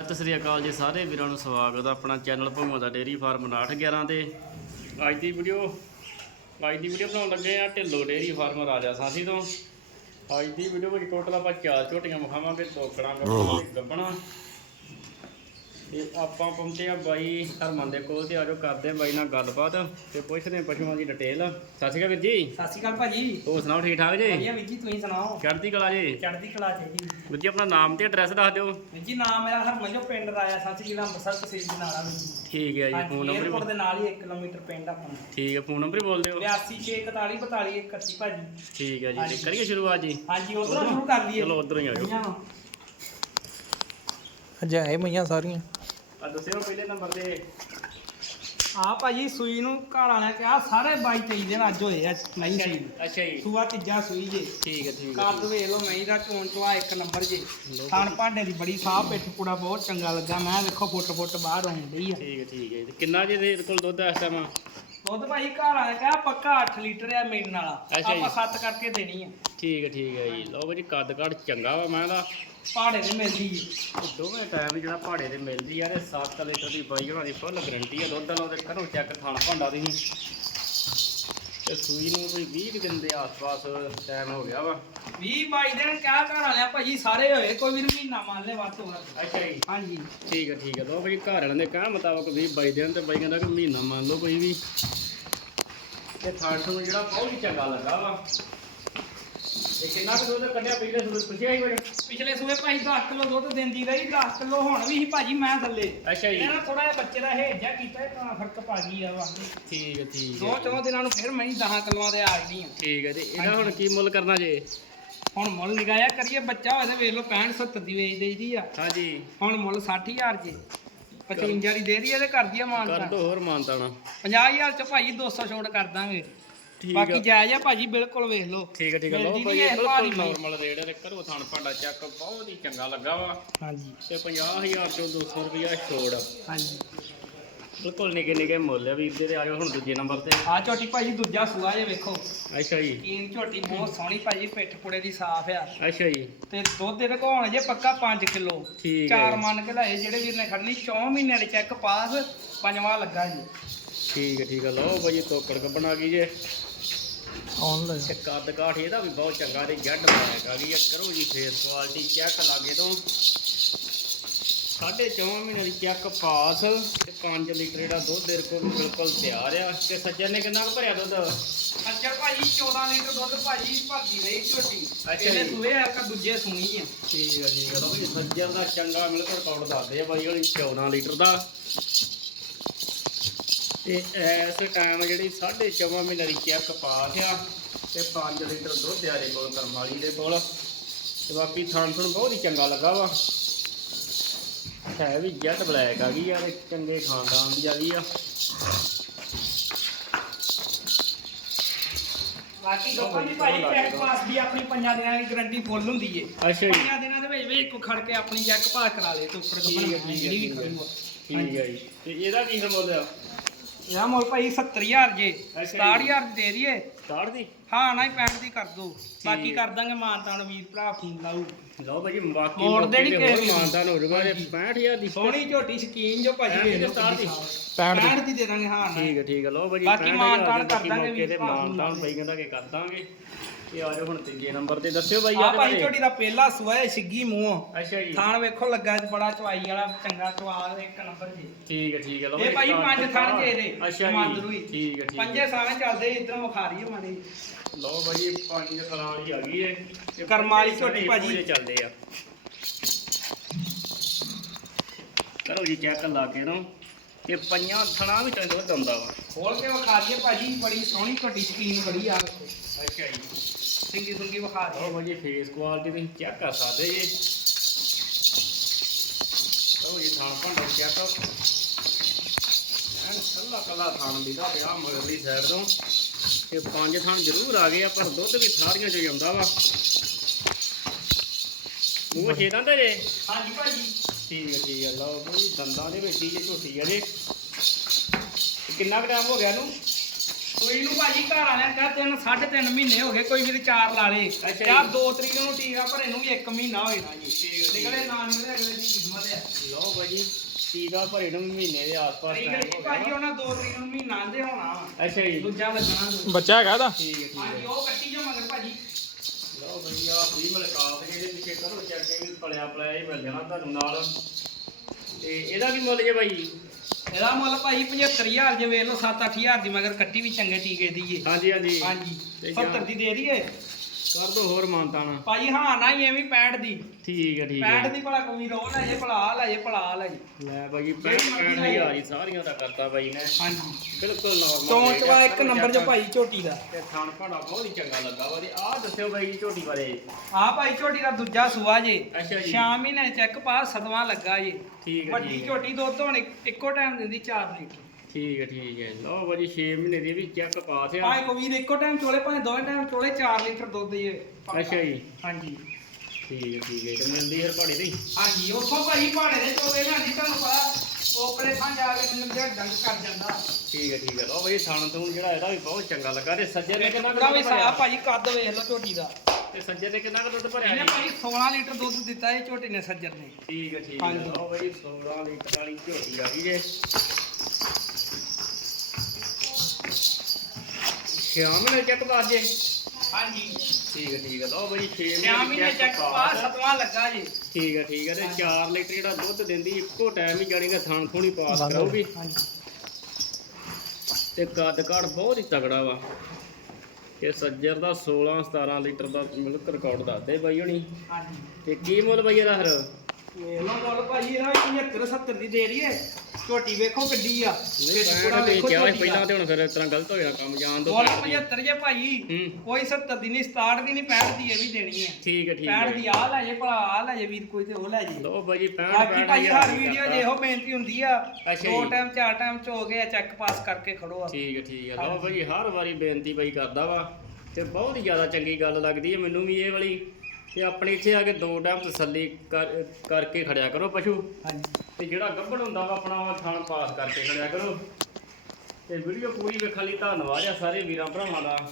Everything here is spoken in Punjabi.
ਸਤਿ ਸ੍ਰੀ ਅਕਾਲ ਜੀ ਸਾਰੇ ਵੀਰਾਂ ਨੂੰ ਸਵਾਗਤ ਹੈ ਆਪਣਾ ਚੈਨਲ ਭੰਗਵਾ ਦਾ ਡੇਰੀ ਫਾਰਮ 911 ਤੇ। ਅੱਜ ਦੀ ਵੀਡੀਓ, ਅੱਜ ਦੀ ਵੀਡੀਓ ਬਣਾਉਣ ਲੱਗੇ ਆ ਢਿੱਲੋ ਡੇਰੀ ਫਾਰਮ ਰਾਜਾ ਸਾਸੀ ਤੋਂ। ਅੱਜ ਦੀ ਵੀਡੀਓ ਵਿੱਚ ਟੋਟਲ ਆਪਾਂ ਚਾਰ ਝੋਟੀਆਂ ਵਿਖਾਵਾਂਗੇ ਤੋਕੜਾਂ ਗੱਬਣਾ ਗੱਬਣਾ। ਤੇ ਆਪਾਂ ਪਹੁੰਚੇ ਆ ਬਾਈ ਹਰਮਨ ਦੇ ਕੋਲ ਤੇ ਆਜੋ ਕਰਦੇ ਆ ਬਾਈ ਨਾਲ ਗੱਲਬਾਤ ਤੇ ਪੁੱਛਦੇ ਆ ਪਸ਼ੂਆਂ ਦੀ ਡਿਟੇਲ ਸਤਿ ਸ਼੍ਰੀ ਅਕਾਲ ਵੀਰ ਜੀ। ਸਤਿ ਸ਼੍ਰੀ ਅਕਾਲ ਭਾਜੀ। ਹੋਰ ਸੁਣਾਓ ਠੀਕ ਠਾਕ ਜੀ? ਵਧੀਆ ਵੀਰ ਜੀ ਤੁਸੀਂ ਸੁਣਾਓ? ਚੜ੍ਹਦੀ ਕਲਾ ਜੀ? ਚੜ੍ਹਦੀ ਕਲਾ ਚ ਜੀ। ਵੀਰ ਜੀ ਆਪਣਾ ਨਾਮ ਤੇ ਐਡਰੈਸ ਦੱਸ ਦਿਓ। ਵੀਰ ਜੀ ਨਾਮ ਮੇਰਾ ਹਰਮਨ ਜੋ ਪਿੰਡ ਰਾਇਆ ਸੱਚ ਜ਼ਿਲ੍ਹਾ ਅੰਮ੍ਰਿਤਸਰ ਤਹਿਸੀਲ ਜਨਾਲਾ ਵੀਰ ਜੀ। ਠੀਕ ਹੈ ਜੀ ਹਾਂਜੀ ਫੋਨ ਨੰਬਰ ਏਅਰਪੋਰਟ ਦੇ ਨਾਲ ਹੀ 1 ਕਿਲੋਮੀਟਰ ਪਿੰਡ ਆਪਣਾ। ਠੀਕ ਹੈ ਫੋਨ ਨੰਬਰ ਹੀ ਬੋਲ ਦਿਓ। 8641 42 31 ਭਾਜੀ। ਠੀਕ ਹੈ ਜੀ ਤੇ। ਕਰੀਏ ਸ਼ੁਰੂਆਤ ਜੀ। ਹਾਂਜੀ ਉਧਰੋਂ ਸ਼ੁਰੂ ਕਰ ਲਈਏ। ਚਲੋ ਉਧਰੋਂ ਹੀ ਆਜੋ ਅਜਾ ਇਹ ਮਈਆਂ ਸਾਰੀਆਂ। ਆ ਦੱਸਿਓ ਪਹਿਲੇ ਨੰਬਰ ਤੇ। ਆ ਭਾਜੀ ਸੂਈ ਨੂੰ ਘਰ ਵਾਲਿਆਂ ਕਿਹਾ ਸਾਰੇ 22 23 ਦਿਨ ਅੱਜ ਹੋਏ ਆ ਨਹੀਂ ਸੂਈ ਨੂੰ। ਅੱਛਾ ਜੀ। ਸੂਆ ਤੀਜਾ ਸੂਈ ਜੇ। ਠੀਕ ਹੈ ਠੀਕ ਹੈ ਕੱਦ ਵੇਖ ਲਓ ਮੈਂ ਦਾ ਚੋਣ ਚਵਾ ਇੱਕ ਨੰਬਰ ਜੇ। ਥਣ ਭਾਂਡੇ ਦੀ ਬੜੀ ਸਾਹ ਪਿੱਠ ਪੂੜਾ ਬਹੁਤ ਚੰਗਾ ਲੱਗਾ। ਮੈਂ ਵੇਖੋ ਫੁੱਟ ਫੁੱਟ ਬਾਹਰ ਆਉਣ ਡਈ ਆ। ਠੀਕ ਹੈ ਠੀਕ ਹੈ। ਤੇ ਕਿੰਨਾ ਜੀ ਦੇ ਕੋਲ ਦੁੱਧ ਇਸ ਟਾਈਮ ਦੁੱਧ ਭਾਈ ਘਰ ਵਾਲਿਆਂ ਕਿਹਾ ਪੱਕਾ 8 ਲੀਟਰ ਆ ਮੇਨ ਵਾਲਾ। ਅੱਛਾ ਜੀ। ਆਪਾਂ 7 ਕਰਕੇ ਦੇਣੀ ਆ। ਠੀਕ ਹੈ ਠੀਕ ਹੈ ਜੀ। ਲਓ ਜੀ ਕੱਦ ਕਾਠ ਚੰਗਾ ਵਾ ਮੈਂ ਦਾ ਪਹਾੜੇ ਦੀ ਮਿਲਦੀ ਜੀ ਦੋਵੇਂ ਟਾਈਮ ਜਿਹੜਾ ਪਹਾੜੇ ਤੇ ਮਿਲਦੀ ਯਾਰ 7 ਲੀਟਰ ਦੀ ਬਾਈ ਹੋਣਾ ਦੀ ਫੁੱਲ ਗਰੰਟੀ ਆ। ਦੁੱਧ ਲਓ ਤੇ ਕਰੋ ਚੈੱਕ ਥਾਣ ਭਾਂਡਾ ਦੀ ਤੇ ਸੂਈ ਨੂੰ ਕੋਈ 20 ਕੁ ਦਿਨ ਦੇ ਆਸ-ਪਾਸ ਟਾਈਮ ਹੋ ਗਿਆ ਵਾ। 20 22 ਦਿਨ ਕਿਆ ਘਰ ਵਾਲਿਆਂ ਭਾਜੀ ਸਾਰੇ ਹੋਏ ਕੋਈ ਵੀ ਮਹੀਨਾ ਮੰਨ ਲੈ ਵੱਧ ਤੋਂ ਵੱਧ। ਅੱਛਾ ਜੀ। ਹਾਂਜੀ। ਠੀਕ ਹੈ ਠੀਕ ਹੈ ਲਓ ਭਾਈ ਘਰ ਵਾਲਿਆਂ ਦੇ ਕਹਿਣ ਮੁਤਾਬਕ 20 22 ਦਿਨ ਤੇ ਬਾਈ ਕਹਿੰਦਾ ਕਿ ਮਹੀਨਾ ਮੰਨ ਲਓ ਕੋਈ ਵੀ। ਤੇ ਥਾਣ ਨੂੰ ਜਿਹੜਾ ਬਹੁਤ ਹੀ ਚੰਗਾ ਲੱਗਾ ਵਾ। ਤੇ ਕਿੰਨਾ ਕੁ ਦੁੱਧ ਕੱਢਿਆ ਪਹਿਲੇ ਤੁਹਾਨੂੰ ਪੁੱਛਿਆ ਹੀ ਵਜੇ ਪਿਛਲੇ ਸੂਏ ਭਾਈ 10 ਕਿਲੋ ਦੁੱਧ ਦਿੰਦੀ ਰਹੀ 10 ਕਿਲੋ ਹੁਣ ਵੀ ਸੀ ਭਾਜੀ ਮੈਂ ਥੱਲੇ। ਅੱਛਾ ਜੀ। ਇਹਨਾਂ ਥੋੜਾ ਜਿਹਾ ਬੱਚੇ ਦਾ ਹੇਜਾ ਕੀਤਾ ਇਹ ਤਾਂ ਫ਼ਰਕ ਪਾ ਗਈ ਆ ਵਾ ਠੀਕ ਹੈ ਠੀਕ ਦੋ ਹੈ ਚੌਂ ਦਿਨਾਂ ਨੂੰ ਫਿਰ ਮੈਂ 10 ਕਿਲੋਆਂ ਦੇ ਆ ਗਈ ਆ। ਠੀਕ ਹੈ ਤੇ ਇਹਦਾ ਹੁਣ ਕੀ ਮੁੱਲ ਕਰਨਾ ਜੇ? ਹੁਣ ਮੁੱਲ ਨਿਗਾਇਆ ਕਰੀਏ ਬੱਚਾ ਹੋਵੇ ਤੇ ਵੇਖ ਲਓ 65 70 ਦੀ ਵੇਚ ਦੇਈਦੀ ਆ। ਹਾਂਜੀ। ਹੁਣ ਮੁੱਲ 60000 ਜੇ। 55 ਦੀ ਦੇ ਰਹੀ ਤੇ ਕਰਦੀ ਆ ਕਰ ਮਾਨਤਾ ਦੋ ਹੋਰ ਮਾਨਤਾਣਾ 50000 ਚ ਭਾਜੀ 200 ਛੋੜ ਕਰ ਦਾਂਗੇ। ਬਾਕੀ ਜਾਇਜ਼ ਆ ਭਾਜੀ ਬਿਲਕੁਲ ਵੇਖ ਲਓ। ਠੀਕ ਹੈ ਠੀਕ ਹੈ ਲਓ ਮਿਲਦੀ ਭਾਈ ਨੀ ਇਹ ਬਿਲਕੁਲ ਭਾਰੀ ਨਾਰਮਲ ਰੇਟ ਹੈ ਤੇ ਕਰੋ ਥਾਣ ਭਾਂਡਾ ਚੱਕ ਬਹੁਤ ਹੀ ਚੰਗਾ ਲੱਗਾ ਵਾ। ਹਾਂਜੀ। ਤੇ 50000 ਚੋਂ 200 ਰੁਪਿਆ ਛੋੜ ਹਾਂਜੀ। ਬਿਲਕੁਲ ਨਿੱਕੇ ਨਿੱਕੇ ਮੁੱਲ ਆ ਵੀਰ ਦੇ ਤੇ ਆ ਜਾਓ ਹੁਣ ਦੂਜੇ ਨੰਬਰ ਤੇ। ਆ ਝੋਟੀ ਭਾਜੀ ਦੂਜਾ ਸੂਆ ਜੇ ਵੇਖੋ। ਅੱਛਾ ਜੀ। ਕੀਨ ਝੋਟੀ ਬਹੁਤ ਸੋਹਣੀ ਭਾਜੀ ਪਿੱਠ ਪੁੜੇ ਦੀ ਸਾਫ਼ ਆ। ਅੱਛਾ ਜੀ। ਤੇ ਦੁੱਧ ਇਹਦੇ ਕੋਲ ਹੋਣਾ ਜੇ ਪੱਕਾ 5 ਕਿਲੋ। ਠੀਕ ਹੈ ਚਾਰ ਜੀ। ਮੰਨ ਕੇ ਲਾਏ ਜਿਹੜੇ ਵੀਰ ਨੇ ਖੜਨੀ 4 ਮਹੀਨਿਆਂ ਦੇ ਚੈੱਕ ਪਾਸ ਪੰਜਵਾਂ ਲੱਗਾ ਜੀ। ਠੀਕ ਹੈ ਠੀਕ ਹੈ ਲਓ ਭਾਜੀ ਤੋਕੜ ਕੱਪਣ ਆ ਗਈ ਜੇ। ਆਨਲਾਈਨ ਤੇ ਕੱਦ ਕਾਠ ਇਹਦਾ ਵੀ ਬਹੁਤ ਚੰਗਾ ਤੇ ਜੱਡ ਬੈਕ ਆ ਗਈ ਆ। ਕਰੋ ਜੀ ਫੇਸ ਕੁਆਲਿਟੀ ਚੈੱਕ ਲਾਗੇ ਤੋਂ। ਸਾਢੇ ਚੌਵਾਂ ਮਹੀਨੇ ਦੀ ਚੈੱਕ ਪਾਸ ਤੇ 5 ਲੀਟਰ ਜਿਹੜਾ ਦੁੱਧ ਇਹਦੇ ਕੋਲ ਬਿਲਕੁਲ ਤਿਆਰ ਆ। ਤੇ ਸੱਜਣ ਨੇ ਕਿੰਨਾ ਕੁ ਭਰਿਆ ਦੁੱਧ? ਅੱਛਾ ਭਾਜੀ 14 ਲੀਟਰ ਦੁੱਧ ਭਾਜੀ ਭਰਦੀ ਰਹੀ ਝੋਟੀ। ਅੱਛਾ ਇਹਨੇ। ਸੂਏ ਆ ਕਿ ਦੂਜੇ ਸੁਣੀ ਆ। ਠੀਕ ਹੈ ਠੀਕ ਲਓ ਜੀ ਸੱਜਣ ਦਾ ਚੰਗਾ ਮਿਲ ਕੇ ਰਿਕਾਰਡ ਦੱਸਦੇ ਆ ਬਾਈ ਹਣੀ 14 ਲੀਟਰ ਦਾ। ਤੇ ਇਸ ਟਾਈਮ ਜਿਹੜੀ 4.5 ਮਹੀਨੇ ਦੀ ਚੈੱਕ ਪਾਸ ਆ ਤੇ 5 ਲੀਟਰ ਦੁੱਧ ਆ ਦੇ ਕੋਲ ਕਰਮਾਲੀ ਦੇ ਕੋਲ। ਤੇ ਬਾਕੀ ਥਣ ਥਣ ਬਹੁਤ ਹੀ ਚੰਗਾ ਲੱਗਾ ਵਾ। ਹੈ ਵੀ ਜੈਟ ਬਲੈਕ ਆ ਗਈ ਯਾਰ ਇੱਕ ਚੰਗੇ ਖਾਨਦਾਨ ਦੀ ਆ ਗਈ ਆ। ਬਾਕੀ ਲੋਕਾਂ ਦੀ ਭਾਜੀ ਚੈੱਕ ਪਾਸ ਦੀ ਆਪਣੀ ਪੰਜਾਂ ਦਿਨਾਂ ਦੀ ਗਾਰੰਟੀ ਫੁੱਲ ਹੁੰਦੀ ਏ। ਅੱਛਾ ਜੀ। ਪੰਜਾਂ ਦਿਨਾਂ ਦੇ ਵਿੱਚ ਵਿੱਚ ਇੱਕ ਖੜ ਕੇ ਆਪਣੀ ਚੈੱਕ ਪਾਸ ਕਰਾ ਲੇ ਤੇ ਉੱਪਰ ਹੈ, ਜਿਹੜੀ ਵੀ। ਖੜੂਗਾ ਠੀਕ ਹੈ ਜੀ। ਤੇ ਇਹਦਾ ਕੀ ਮੁੱਲ ਆ? ਇਹਦਾ ਮੁੱਲ ਭਾਈ 70000 ਜੇ ਅੱਛਾ ਜੀ। 67000 ਦੀ ਦੇ ਦਈਏ। ਸਟਾਰਟ ਦੀ? ਹਾਂ ਨਾ ਹੀ 65 ਦੀ ਕਰ ਦੋ। ਬਾਕੀ। ਕਰ ਦਾਂਗੇ ਮਾਨਤਾਨ ਵੀਰ ਭਰਾ ਫੋਨ ਲਾਊ। ਲਓ ਭਾਜੀ ਬਾਕੀ ਮੋੜ ਦੇਣੀ ਤੇ ਕਿਸੇ ਦੀ। ਮਾਨਦਾਨ ਹੋ ਜਾਊਗਾ। ਜੇ 65000 ਦੀ ਸੋਹਣੀ ਝੋਟੀ ਸ਼ਕੀਨ ਜੋ ਭਾਜੀ ਵੇਖ ਦੀ ਲਓ ਦੀ। 65 ਦੀ। 65 ਦੀ ਦੇ ਦਾਂਗੇ ਹਾਂ ਨਾ ਠੀਕ ਹੈ ਠੀਕ ਹੈ। ਲਓ ਭਾਜੀ ਬਾਕੀ 65,000 ਮਾਨਤਾਨ ਦੇ ਕਰ ਦਾਂਗੇ ਮੌਕੇ ਤੇ ਵੀਰ ਭਰਾ ਨੂੰ ਮਾਨਤਾਨ ਬਈ ਕਹਿੰਦਾ ਕਿ ਕਰ ਦਾਂਗੇ। ਤੇ ਆ ਜਾਓ ਹੁਣ ਤੀਜੇ ਨੰਬਰ ਤੇ। ਦੱਸਿਓ ਬਾਈ ਆ ਭਾਈ। ਝੋਟੀ ਦਾ ਪਹਿਲਾ ਸੂਆ ਹੈ ਛਿੱਗੀ ਮੂੰਹ। ਅੱਛਾ ਜੀ। ਥਾਣ ਵੇਖੋ ਲੱਗਾ ਚ ਬੜਾ ਚਵਾਈ ਵਾਲਾ ਚੰਗਾ ਚਵਾ ਇੱਕ ਨੰਬਰ ਜੀ ਠੀਕ ਹੈ ਠੀਕ ਹੈ ਲਓ ਇਹ ਭਾਈ ਪੰਜ ਥਣ ਜੇ ਇਹਦੇ ਅੱਛਾ ਜੀ ਹੀ। ਠੀਕ ਹੈ ਠੀਕ ਪੰਜੇ ਹੈ ਸਾਵੇਂ ਚੱਲਦੇ ਇਧਰੋਂ ਵਿਖਾ ਰਹੀ ਹੈ ਮਾੜੀ ਲਓ ਇਹ ਪੰਜ ਫਲਾਂ ਵਾਲੀ ਆ ਗਈ ਤੇ ਕਰਮਾਂ ਵਾਲੀ ਝੋਟੀ ਭਾਜੀ। ਚੱਲਦੇ ਆ। ਕਰੋ ਜੀ ਚੈੱਕ ਲਾ ਕੇ ਨੂੰ ਤੇ ਪੰਜਾਂ ਥਣਾ ਵਿੱਚ ਦੁੱਧ ਆਉਂਦਾ ਵਾ। ਖੋਲ ਕੇ ਵਿਖਾ ਹੈ ਭਾਜੀ ਬੜੀ ਸੋਹਣੀ ਝੋਟੀ ਸ਼ਕੀਨ ਬੜੀ ਆ। ਅੱਛਾ ਜੀ। ਸਿੰਗੀ ਸੁੰਗੀ ਵਿਖਾ ਰਹੀ ਲਓ ਭਾਜੀ ਫੇਸ ਕੁਆਲਿਟੀ ਤੁਸੀਂ ਚੈੱਕ ਕਰ ਸਕਦੇ ਜੀ। ਲਓ ਜੀ ਥਾਣ ਭਾਂਡਾ ਚੈੱਕ ਐਨ ਕੱਲਾ ਕੱਲਾ ਥਾਣ ਦੀ ਦਾ ਪਿਆ ਮਗਰਲੀ ਸਾਈਡ ਤੋਂ। ਤੇ ਪੰਜ ਥਾਣ ਜ਼ਰੂਰ ਆ ਗਏ ਆ ਪਰ ਦੁੱਧ ਵੀ ਸਾਰੀਆਂ ਚੋਂ ਆਉਂਦਾ ਵਾ। ਮੂੰਹ ਛੇ ਦੰਦ ਜੇ ਹਾਂਜੀ ਭਾਜੀ। ਠੀਕ ਹੈ ਠੀਕ ਹੈ ਲਓ ਭਾਜੀ ਦੰਦਾਂ ਦੇ ਵਿੱਚ ਹੀ ਝੋਟੀ ਆ ਜੇ। ਕਿੰਨਾ ਕੁ ਟਾਈਮ ਹੋ ਗਿਆ ਇਹਨੂੰ? ਭਾਜੀ ਘਰ ਵਾਲਿਆਂ ਕਹਾ ਤਿੰਨ ਸਾਢੇ ਤਿੰਨ ਮਹੀਨੇ ਹੋ ਗਏ ਕੋਈ ਵੀ ਚਾਰ ਲਾ ਲੇ ਅੱਛਾ ਜੀ। 2 ਤਰੀਕ ਨੂੰ ਟੀਕਾ ਭਰੇ ਨੂੰ ਵੀ 1 ਮਹੀਨਾ ਹੋਏ। ਨਾ ਜੀ ਠੀਕ ਹੈ, ਠੀਕ ਨਿਕਲੇ ਨਾ ਨਿਕਲੇ ਅਗਲੇ ਦੀ ਕਿਸਮਤ ਹੈ ਲਓ ਭਾਜੀ ਟੀਕਾ ਭਰੇ ਨੂੰ ਮਹੀਨੇ ਦੇ ਆਸ-ਪਾਸ time ਹੋ ਭਾਜੀ ਗਿਆ ਉਹਨਾਂ 2 ਤਰੀਕ ਨੂੰ ਮਹੀਨਾ ਦੇ ਹੋਣਾ ਵਾ। ਅੱਛਾ ਜੀ। ਦੂਜਾ ਲੱਗਣਾ ਦੋ। ਬੱਚਾ ਹੈਗਾ ਇਹਦਾ ਠੀਕ ਹੈ ਠੀਕ ਹਾਂਜੀ ਉਹ ਕੱਟੀ ਜੋ ਮਗਰ ਭਾਜੀ। ਲਓ ਭਾਈ ਆ ਫ੍ਰੀ ਮਲਕਾਤ ਜਿਹਦੇ ਪਿੱਛੇ ਕਰੋ ਚੱਕੇ ਵੀ ਪਲਿਆ ਪਲਿਆ ਹੀ ਮਿਲ ਜਾਣਾ ਤੁਹਾਨੂੰ ਨਾਲ। ਤੇ ਇਹਦਾ ਕੀ ਮੁੱਲ ਜੇ ਭਾਈ? ਇਹਦਾ ਮੁੱਲ ਭਾਜੀ 75000 ਜੇ ਵੇਖ ਲਓ 7-8000 ਦੀ ਮਗਰ ਕੱਟੀ ਵੀ ਚੰਗੇ ਟੀਕੇ ਦੀ ਏ। ਹਾਂਜੀ ਹਾਂਜੀ। ਹਾਂਜੀ। ਤੇ 70 ਦੀ ਦੇ ਦਈਏ। ਕਰ ਦੋ ਹੋਰ ਮਾਨਤਾਣਾ ਭਾਜੀ ਹਾਂ ਨਾ ਹੀ ਐਵੇਂ 65 ਦੀ। ਠੀਕ ਹੈ ਠੀਕ 65 ਹੈ ਦੀ ਭਲਾ ਕੋਈ ਰੋ ਲੈ ਜੇ ਭਲਾ ਲੈ ਜੇ ਭਲਾ ਲੈ ਜੇ। ਲੈ ਭਾਈ ਜਿਹੜੀ ਮਰਜ਼ੀ ਲੈ ਹਜ਼ਾਰ ਹੀ ਸਾਰੀਆਂ ਦਾ ਕਰਤਾ ਭਾਈ ਨੇ। ਹਾਂਜੀ। ਬਿਲਕੁਲ ਨਾਰਮਲ ਚੌਂਚ ਵਾ ਇੱਕ ਨੰਬਰ ਜੋ ਭਾਈ ਝੋਟੀ ਦਾ। ਤੇ ਥਣ ਭਾੜਾ ਬਹੁਤ ਹੀ ਚੰਗਾ ਲੱਗਾ ਵਾ ਤੇ ਆਹ ਦੱਸਿਓ ਭਾਈ ਝੋਟੀ ਬਾਰੇ। ਆ ਭਾਈ ਝੋਟੀ ਦਾ ਦੂਜਾ ਸੂਆ ਜੇ। ਅੱਛਾ ਜੀ। 6 ਮਹੀਨੇ ਚੈੱਕ ਪਾਸ ਸਤਵਾਂ ਲੱਗਾ ਜੇ। ਠੀਕ ਹੈ ਵੱਡੀ ਝੋਟੀ ਦੁੱਧ ਹੁਣ ਇੱਕ- ਇੱਕੋ ਟਾਈਮ ਦਿੰਦੀ 4 ਲੀਟਰ। ਠੀਕ ਹੈ ਠੀਕ ਹੈ ਲਓ ਭਾਜੀ 6 ਮਹੀਨੇ ਦੀ ਵੀ ਚੈੱਕ ਪਾਸ ਆ। ਭਾਵੇਂ ਕੋਈ ਵੀਰ ਇੱਕੋ ਟਾਈਮ ਚੋਲੇ ਭਾਵੇਂ ਦੋਵੇਂ ਟਾਈਮ ਚੋਲੇ 4 ਲੀਟਰ ਦੁੱਧ ਦੇ ਅੱਛਾ ਜੀ। ਹਾਂਜੀ। ਠੀਕ ਹੈ ਠੀਕ ਹੈ ਤੇ ਮਿਲਦੀ ਹਰ ਭਾੜੀ ਦੀ। ਹਾਂਜੀ ਉੱਥੋਂ ਭਾਈ ਭਾੜੇ ਦੇ ਚੋਲੇ ਲੈਂਦੀ ਤੁਹਾਨੂੰ ਪਤਾ ਓਪਰੇ ਥਾਂ ਜਾ ਕੇ ਮੈਨੂੰ ਜਿਹੜਾ ਡੰਗ ਕਰ ਜਾਂਦਾ। ਠੀਕ ਹੈ ਠੀਕ ਹੈ ਲਓ ਭਾਜੀ ਥਣ ਥੂਣ ਜਿਹੜਾ ਇਹਦਾ ਵੀ ਬਹੁਤ ਚੰਗਾ ਲੱਗਾ। ਤੇ ਸੱਜੇ ਨੇ ਕਿੰਨਾ ਕੁ ਵੀ ਦੁੱਧ ਸਾਹ ਭਾਜੀ ਕੱਦ ਵੇਖ ਲਓ ਝੋਟੀ ਦਾ। ਤੇ ਸੱਜੇ ਨੇ ਕਿੰਨਾ ਕੁ ਦੁੱਧ ਭਰਿਆ ਇਹਨੇ ਜੀ? ਭਾਈ 16 ਲੀਟਰ ਦੁੱਧ ਦਿੱਤਾ ਇਹ ਝੋਟੀ ਨੇ ਸੱਜਰ ਨੇ। ਠੀਕ ਹੈ ਠੀਕ ਹੈ ਹਾਂਜੀ। ਲਓ ਭਾਜੀ 16 ਲੀਟਰ ਵਾਲੀ ਝੋਟੀ ਆ ਗਈ ਜੇ। ਸ਼ਾਮ ਨੂੰ ਚੈੱਕ ਪਾਸ ਜੇ ਹਾਂਜੀ। ਠੀਕ ਹੈ ਠੀਕ ਹੈ। ਲਓ ਭਾਜੀ 6 ਛੇ ਮਹੀਨੇ ਚੈੱਕ ਪਾਸ ਸਤਵਾਂ ਲੱਗਾ ਜੀ। ਠੀਕ ਹੈ ਠੀਕ ਹੈ। ਤੇ 4 ਲੀਟਰ ਜਿਹੜਾ ਦੁੱਧ ਦਿੰਦੀ ਇੱਕੋ ਟਾਈਮ ਹੀ ਜਾਣੀਗਾ ਥਣ ਥੂਣੀ ਪਾਸ ਕਰਾਉਗੀ ਹਾਂਜੀ। ਤੇ ਕੱਦ ਕਾਠ ਬਹੁਤ ਹੀ ਤਗੜਾ ਵਾ। ਇਹ ਸੱਜਰ ਦਾ 16 17 ਲੀਟਰ ਦਾ ਮਿਲਕ ਰਿਕਾਰਡ ਦੱਸਦੇ ਬਾਈ ਹੁਣੀ। ਹਾਂਜੀ। ਤੇ ਕੀ ਮੁੱਲ ਬਈ ਇਹਦਾ ਫਿਰ? ਵੇਖ ਲਓ ਗੱਲ ਭਾਜੀ ਇਹਦਾ ਵੀ 75 70 ਦੀ ਦੇ ਰਹੀ ਹੈ ਝੋਟੀ ਵੇਖੋ ਕਿੱਡੀ ਆ। ਨਹੀਂ ਪੈਣ ਤੇ ਵੇਖੋ ਕਿਹਾ ਸੀ ਪਹਿਲਾਂ ਤੇ ਹੁਣ ਫਿਰ ਇਸ ਤਰ੍ਹਾਂ ਗਲਤ ਹੋ ਜਾਣਾ ਕੰਮ ਜਾਣ ਦੋ ਬੋਲ 75 ਜੇ ਭਾਈ। ਹੂੰ। ਕੋਈ 70 ਦੀ ਨਹੀਂ 67 ਦੀ ਨਹੀਂ 65 ਦੀ ਇਹ ਵੀ ਦੇਣੀ ਹੈ। ਠੀਕ ਹੈ ਠੀਕ 65 ਹੈ ਦੀ ਆ ਲੈ ਜੇ ਭਲਾ ਆ ਲੈ ਜੇ ਵੀਰ ਕੋਈ ਤੇ ਉਹ ਲੈ ਜੇ। ਲਓ ਬਾਈ ਜੀ 65 ਬਾਕੀ ਭਾਈ ਹਰ ਵੀਡੀਓ 'ਚ ਇਹੋ ਬੇਨਤੀ ਹੁੰਦੀ ਆ। ਅੱਛਾ ਦੋ ਜੀ। ਟਾਈਮ ਚਾਰ ਟਾਈਮ ਚ ਹੋ ਗਏ ਚੈੱਕ ਪਾਸ ਕਰਕੇ ਖੜੋ ਆ ਠੀਕ ਹੈ ਠੀਕ ਹੈ। ਲਓ ਬਾਈ ਹਰ ਵਾਰੀ ਬੇਨਤੀ ਬਾਈ ਕਰਦਾ ਵਾ ਤੇ ਬਹੁਤ ਹੀ ਜ਼ਿਆਦਾ ਚੰਗੀ ਗੱਲ ਲੱਗਦੀ ਹੈ ਮੈਨੂੰ ਵੀ ਇਹ ਵਾਲੀ। ਤੇ ਆਪਣੇ ਇੱਥੇ ਆ ਕੇ ਦੋ ਟਾਈਮ ਤਸੱਲੀ ਕਰ- ਕਰਕੇ ਖੜਿਆ ਕਰੋ ਪਸ਼ੂ। ਹਾਂਜੀ। ਤੇ ਜਿਹੜਾ ਗੱਭਣ ਹੁੰਦਾ ਵਾ ਆਪਣਾ ਉਹ ਥਣ ਪਾਸ ਕਰਕੇ ਖੜਿਆ ਕਰੋ। ਤੇ ਵੀਡੀਓ ਪੂਰੀ ਵੇਖਣ ਲਈ ਧੰਨਵਾਦ ਆ ਸਾਰੇ ਵੀਰਾਂ ਭਰਾਵਾਂ ਦਾ।